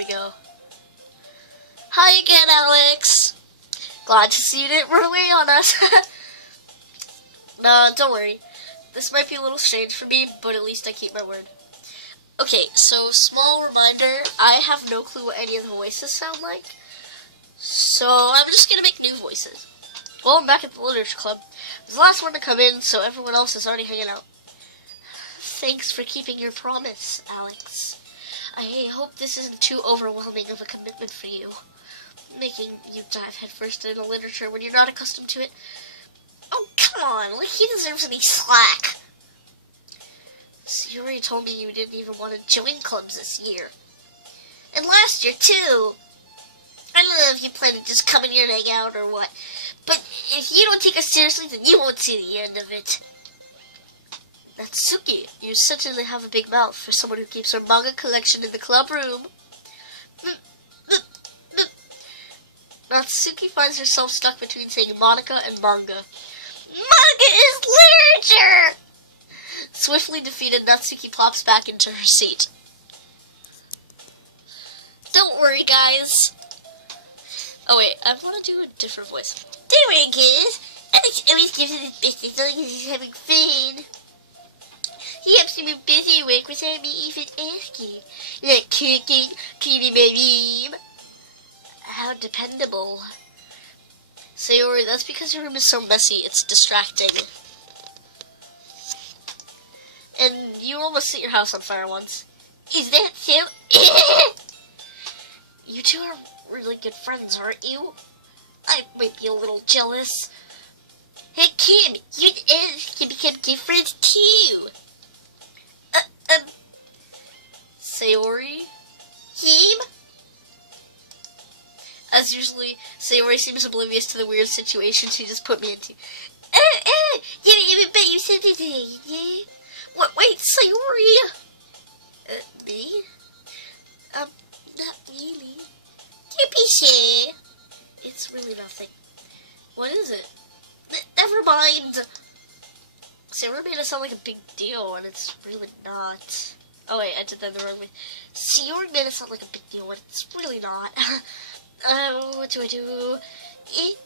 we go. Hi again, Alex. Glad to see you didn't run away on us. Nah, don't worry. This might be a little strange for me, but at least I keep my word. Okay, so small reminder, I have no clue what any of the voices sound like. So I'm just gonna make new voices. Well, I'm back at the Literature Club. I was the last one to come in, so everyone else is already hanging out. Thanks for keeping your promise, Alex. I hope this isn't too overwhelming of a commitment for you. Making you dive headfirst into literature when you're not accustomed to it. Oh, come on, like he deserves any slack. So you already told me you didn't even want to join clubs this year. And last year, too. I don't know if you plan to just come in here and hang out or what. But if you don't take us seriously, then you won't see the end of it. Natsuki, you certainly have a big mouth for someone who keeps her manga collection in the club room. Natsuki finds herself stuck between saying Monica and manga. Manga is literature! Swiftly defeated, Natsuki plops back into her seat. Don't worry, guys. Oh wait, I want to do a different voice. Don't worry, guys. Alex always gives it his best as long as he's having fun. He helps me with busy work without me even asking. Like cooking, cleaning my room. How dependable. Sayori, that's because your room is so messy, it's distracting. And you almost set your house on fire once. Is that so? You two are really good friends, aren't you? I might be a little jealous. Hey, Kim, you and Ed can become good friends too. Sayori? Kim? As usually, Sayori seems oblivious to the weird situation she just put me into. You didn't even bet you said anything, yeah? What, wait, Sayori? Me? Not really. Don't be shy. It's really nothing. What is it? Never mind. Sayori made it sound like a big deal, and it's really not. Oh wait, I did that the wrong way. Sayori made it sound like a big deal, and it's really not. What do I do?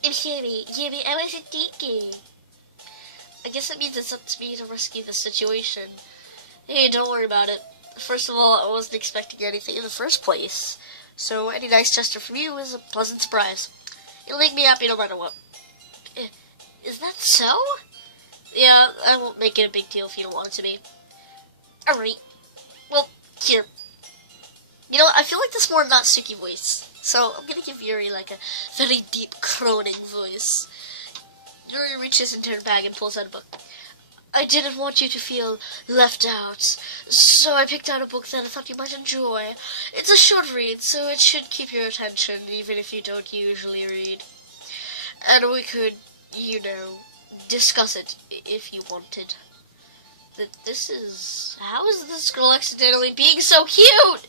I'm sorry, Jimmy, I wasn't thinking. I guess that means it's up to me to rescue the situation. Hey, don't worry about it. First of all, I wasn't expecting anything in the first place. So any nice gesture from you is a pleasant surprise. It'll make me happy no matter what. Is that so? Yeah, I won't make it a big deal if you don't want it to be. Alright. Well, here. You know, I feel like this more Natsuki voice. So I'm gonna give Yuri like a very deep croning voice. Yuri reaches into her bag and pulls out a book. I didn't want you to feel left out, so I picked out a book that I thought you might enjoy. It's a short read, so it should keep your attention, even if you don't usually read. And we could, you know, discuss it if you wanted. How is this girl accidentally being so cute?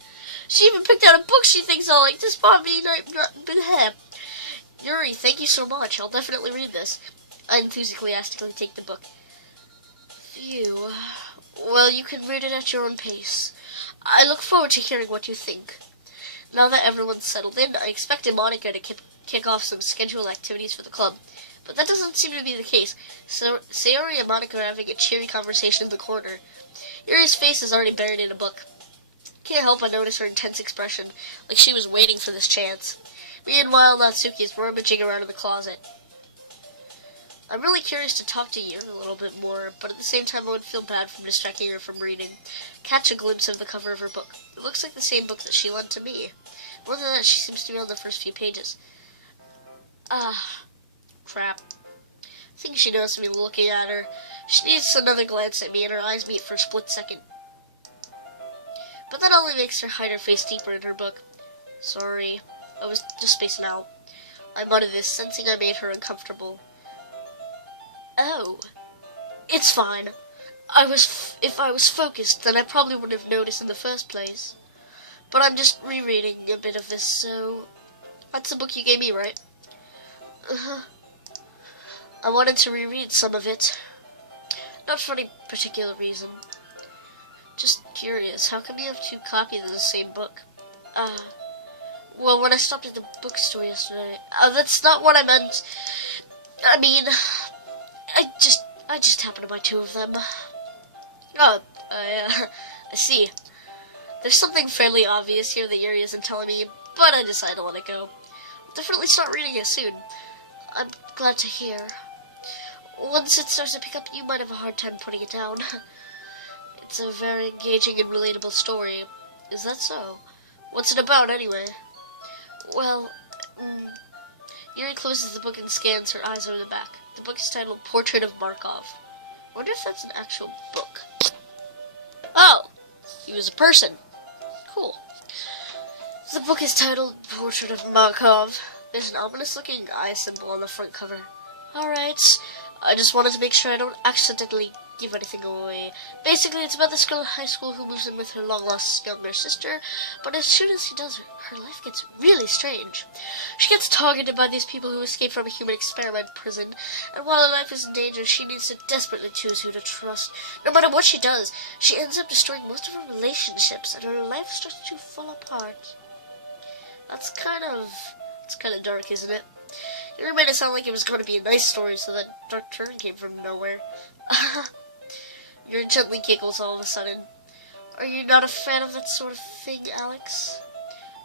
She even picked out a book she thinks I'll like. This probably not been her. Yuri, thank you so much. I'll definitely read this. I enthusiastically take the book. Phew. Well, you can read it at your own pace. I look forward to hearing what you think. Now that everyone's settled in, I expected Monica to kick off some scheduled activities for the club. But that doesn't seem to be the case. So Sayori and Monica are having a cheery conversation in the corner. Yuri's face is already buried in a book. Can't help but notice her intense expression, like she was waiting for this chance. Meanwhile, Natsuki is rummaging around in the closet. I'm really curious to talk to Yuri a little bit more, but at the same time I would feel bad from distracting her from reading. Catch a glimpse of the cover of her book. It looks like the same book that she lent to me. More than that, she seems to be on the first few pages. Crap. I think she noticed me looking at her. She needs another glance at me, and her eyes meet for a split second. But that only makes her hide her face deeper in her book. Sorry, I was just spacing out. I muttered this, sensing I made her uncomfortable. Oh, it's fine. If I was focused, then I probably wouldn't have noticed in the first place. But I'm just rereading a bit of this, so that's the book you gave me, right? I wanted to reread some of it. Not for any particular reason. Just curious, how come you have two copies of the same book? Well, when I stopped at the bookstore yesterday, that's not what I meant. I mean, I just happened to buy 2 of them. Oh, I see. There's something fairly obvious here that Yuri isn't telling me, but I decided to let it go. I'll definitely start reading it soon. I'm glad to hear. Once it starts to pick up, you might have a hard time putting it down. It's a very engaging and relatable story. Is that so? What's it about, anyway? Well, Yuri closes the book and scans her eyes over the back. The book is titled Portrait of Markov. I wonder if that's an actual book. Oh! He was a person. Cool. The book is titled Portrait of Markov. There's an ominous-looking eye symbol on the front cover. Alright. I just wanted to make sure I don't accidentally give anything away. Basically, it's about this girl in high school who moves in with her long-lost younger sister, but as soon as she does, her life gets really strange. She gets targeted by these people who escaped from a human experiment prison, and while her life is in danger, she needs to desperately choose who to trust. No matter what she does, she ends up destroying most of her relationships, and her life starts to fall apart. It's kind of dark, isn't it? It made it sound like it was going to be a nice story, so that dark turn came from nowhere. Yuri gently giggles all of a sudden. Are you not a fan of that sort of thing, Alex?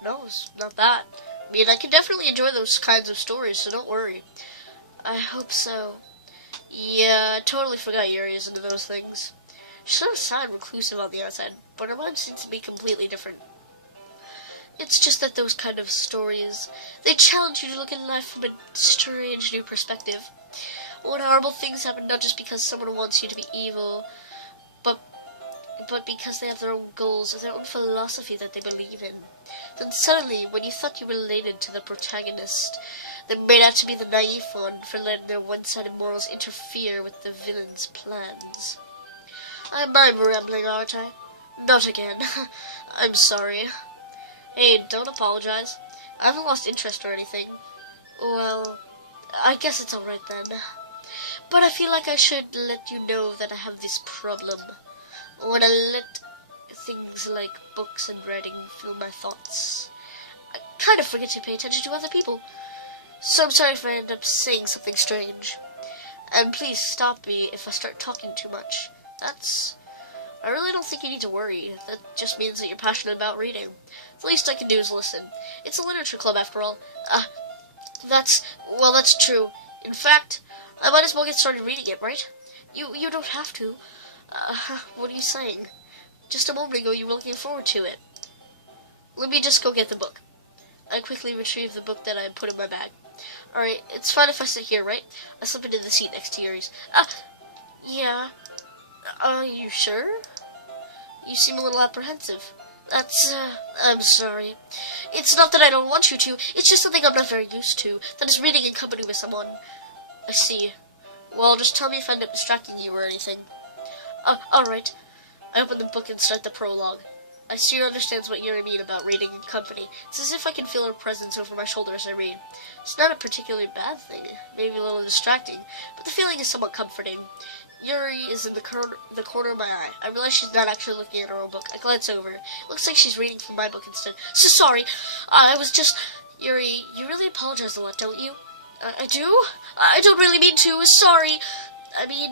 No, it's not that. I mean, I can definitely enjoy those kinds of stories, so don't worry. I hope so. Yeah, I totally forgot Yuri is into those things. She's sort of sad and reclusive on the outside, but her mind seems to be completely different. It's just that those kind of stories, they challenge you to look at life from a strange new perspective. When horrible things happen, not just because someone wants you to be evil, but because they have their own goals or their own philosophy that they believe in. Then suddenly, when you thought you related to the protagonist, they made out to be the naive one for letting their one-sided morals interfere with the villain's plans. I'm rambling, aren't I? Not again. I'm sorry. Hey, don't apologize. I haven't lost interest or anything. Well, I guess it's alright then. But I feel like I should let you know that I have this problem. When I let things like books and writing fill my thoughts, I kind of forget to pay attention to other people. So I'm sorry if I end up saying something strange. And please stop me if I start talking too much. I really don't think you need to worry. That just means that you're passionate about reading. The least I can do is listen. It's a literature club after all. That's true. In fact, I might as well get started reading it, right? You don't have to. What are you saying? Just a moment ago you were looking forward to it. Let me just go get the book. I quickly retrieved the book that I had put in my bag. Alright, it's fine if I sit here, right? I slip into the seat next to Yuri's. Yeah. Are you sure? You seem a little apprehensive. I'm sorry. It's not that I don't want you to, it's just something I'm not very used to. That is reading in company with someone. I see. Well, just tell me if I end up distracting you or anything. Alright. I open the book and start the prologue. I see understands what you mean about reading in company. It's as if I can feel her presence over my shoulder as I read. It's not a particularly bad thing, maybe a little distracting, but the feeling is somewhat comforting. Yuri is in the corner of my eye. I realize she's not actually looking at her own book. I glance over. It looks like she's reading from my book instead. So sorry. I was just... Yuri, you really apologize a lot, don't you? I do? I don't really mean to. Sorry. I mean...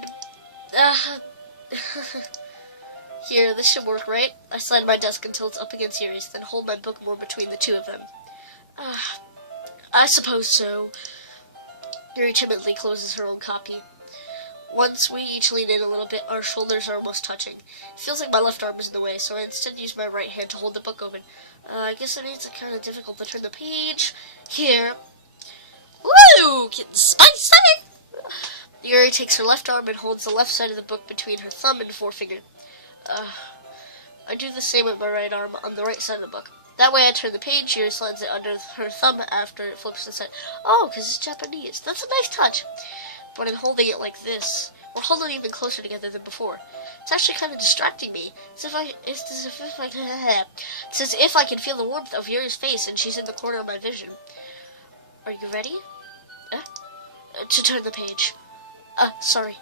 Here, this should work, right? I slide my desk until it's up against Yuri's, then hold my book more between the two of them. I suppose so. Yuri timidly closes her own copy. Once we each lean in a little bit, our shoulders are almost touching. It feels like my left arm is in the way, so I instead use my right hand to hold the book open. I guess it means it's kind of difficult to turn the page. Here. Woo! Getting spicy! Yuri takes her left arm and holds the left side of the book between her thumb and forefinger. I do the same with my right arm on the right side of the book. That way I turn the page, Yuri slides it under her thumb after it flips the side. Oh, because it's Japanese. That's a nice touch. But in holding it like this, we're holding it even closer together than before. It's actually kind of distracting me. It's as if I can feel the warmth of Yuri's face and she's in the corner of my vision. Are you ready? To turn the page. Sorry.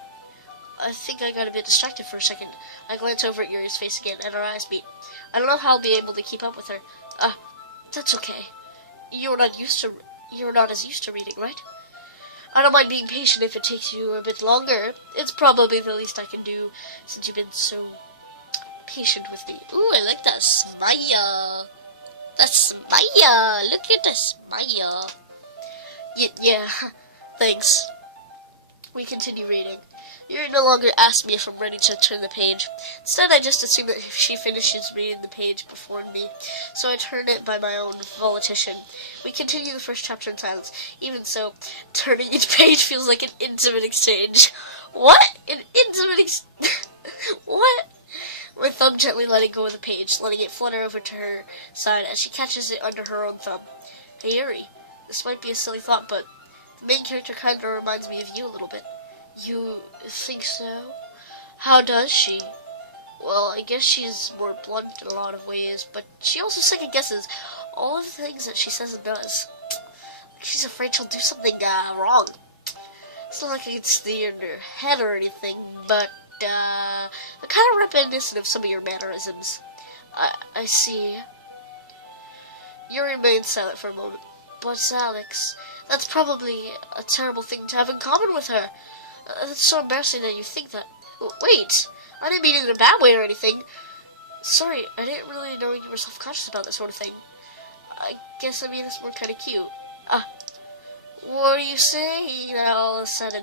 I think I got a bit distracted for a second. I glance over at Yuri's face again, and our eyes meet. I don't know how I'll be able to keep up with her. That's okay. you're not as used to reading, right? I don't mind being patient if it takes you a bit longer. It's probably the least I can do since you've been so patient with me. Ooh, I like that smile. That smile. Look at the smile. Yeah, thanks. We continue reading. Yuri no longer asks me if I'm ready to turn the page. Instead, I just assume that she finishes reading the page before me, so I turn it by my own volition. We continue the first chapter in silence. Even so, turning each page feels like an intimate exchange. What? An intimate What? My thumb gently letting go of the page, letting it flutter over to her side as she catches it under her own thumb. Hey, Yuri, this might be a silly thought, but the main character kind of reminds me of you a little bit. You think so? How does she? Well, I guess she's more blunt in a lot of ways, but she also second guesses all of the things that she says and does. Like she's afraid she'll do something wrong. It's not like I can see in her head or anything, but I'm kind of reminiscent of some of your mannerisms. I see. Yuri remained silent for a moment. But Alex, that's probably a terrible thing to have in common with her. It's so embarrassing that you think that. Wait, I didn't mean it in a bad way or anything. Sorry, I didn't really know you were self-conscious about that sort of thing. I guess I mean it's more kind of cute. What are you saying now all of a sudden?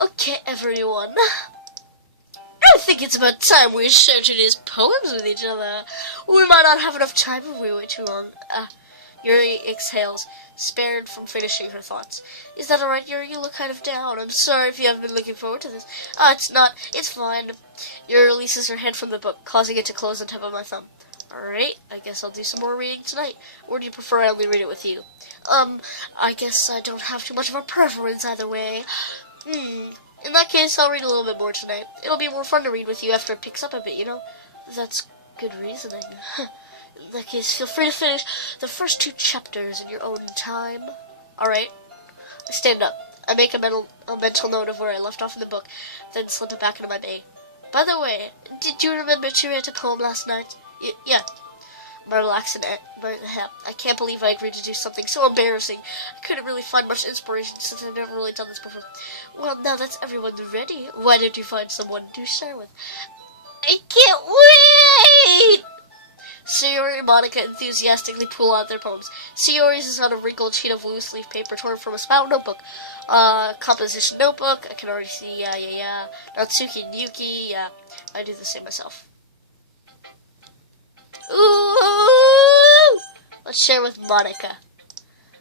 Okay, everyone. I think it's about time we shared today's poems with each other. We might not have enough time if we wait too long. Yuri exhales, spared from finishing her thoughts. Is that alright, Yuri? You look kind of down. I'm sorry if you haven't been looking forward to this. It's not. It's fine. Yuri releases her hand from the book, causing it to close on top of my thumb. Alright, I guess I'll do some more reading tonight. Or do you prefer I only read it with you? I guess I don't have too much of a preference either way. In that case, I'll read a little bit more tonight. It'll be more fun to read with you after it picks up a bit, you know? That's good reasoning. In that case, feel free to finish the first 2 chapters in your own time. Alright. I stand up. I make a mental note of where I left off in the book, then slip it back into my bag. By the way, did you remember to read a poem last night? Yeah. My relaxing I can't believe I agreed to do something so embarrassing. I couldn't really find much inspiration since I've never really done this before. Well, now that's everyone ready, why don't you find someone to share with? I can't wait! Sayori and Monica enthusiastically pull out their poems. Sayori's is on a wrinkled sheet of loose leaf paper torn from a small notebook. Composition notebook. I can already see, Natsuki and Yuki, I do the same myself. Ooh! Let's share with Monica.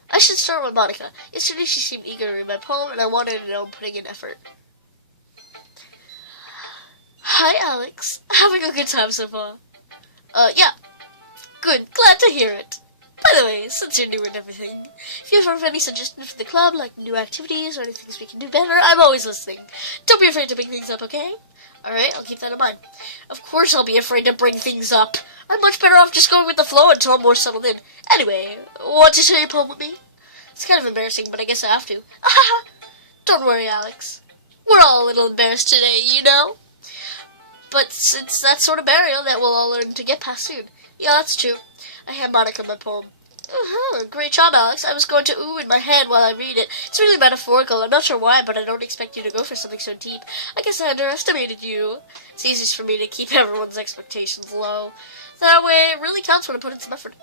I should start with Monica. Yesterday she seemed eager to read my poem, and I wanted to know I'm putting in effort. Hi, Alex. Having a good time so far? Yeah. Good. Glad to hear it. By the way, since you're new and everything, if you ever have any suggestions for the club, like new activities or any things we can do better, I'm always listening. Don't be afraid to bring things up, okay? Alright, I'll keep that in mind. Of course I'll be afraid to bring things up. I'm much better off just going with the flow until I'm more settled in. Anyway, want to share your poem with me? It's kind of embarrassing, but I guess I have to. Don't worry, Alex. We're all a little embarrassed today, you know? But it's that sort of barrier that we'll all learn to get past soon. Yeah, that's true. I hand Monica my poem. Great job, Alex. I was going to ooh in my head while I read it. It's really metaphorical. I'm not sure why, but I don't expect you to go for something so deep. I guess I underestimated you. It's easiest for me to keep everyone's expectations low. That way, it really counts when I put in some effort.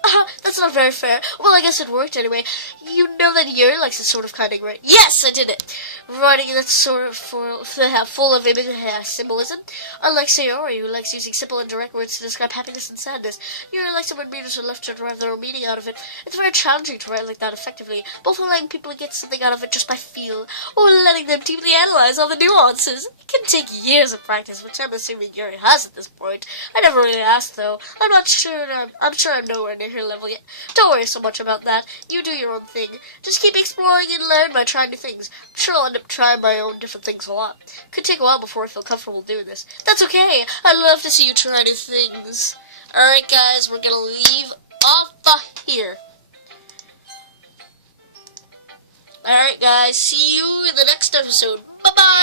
That's not very fair. Well, I guess it worked anyway. You know that Yuri likes this sort of cunning, right? Yes, I did it. Writing that's sort of full of image symbolism. Unlike Sayori, who likes using simple and direct words to describe happiness and sadness, Yuri likes it when readers are left to derive their own meaning out of it. It's very challenging to write like that effectively, both allowing people to get something out of it just by feel, or letting them deeply analyze all the nuances. It can take years of practice, which I'm assuming Yuri has at this point. I never really asked, though. I'm sure I'm nowhere near her level yet. Don't worry so much about that. You do your own thing. Just keep exploring and learn by trying new things. I'm sure I'll end up trying my own different things a lot. Could take a while before I feel comfortable doing this. That's okay. I love to see you try new things. Alright, guys, we're gonna leave off here. Alright, guys, see you in the next episode. Bye-bye!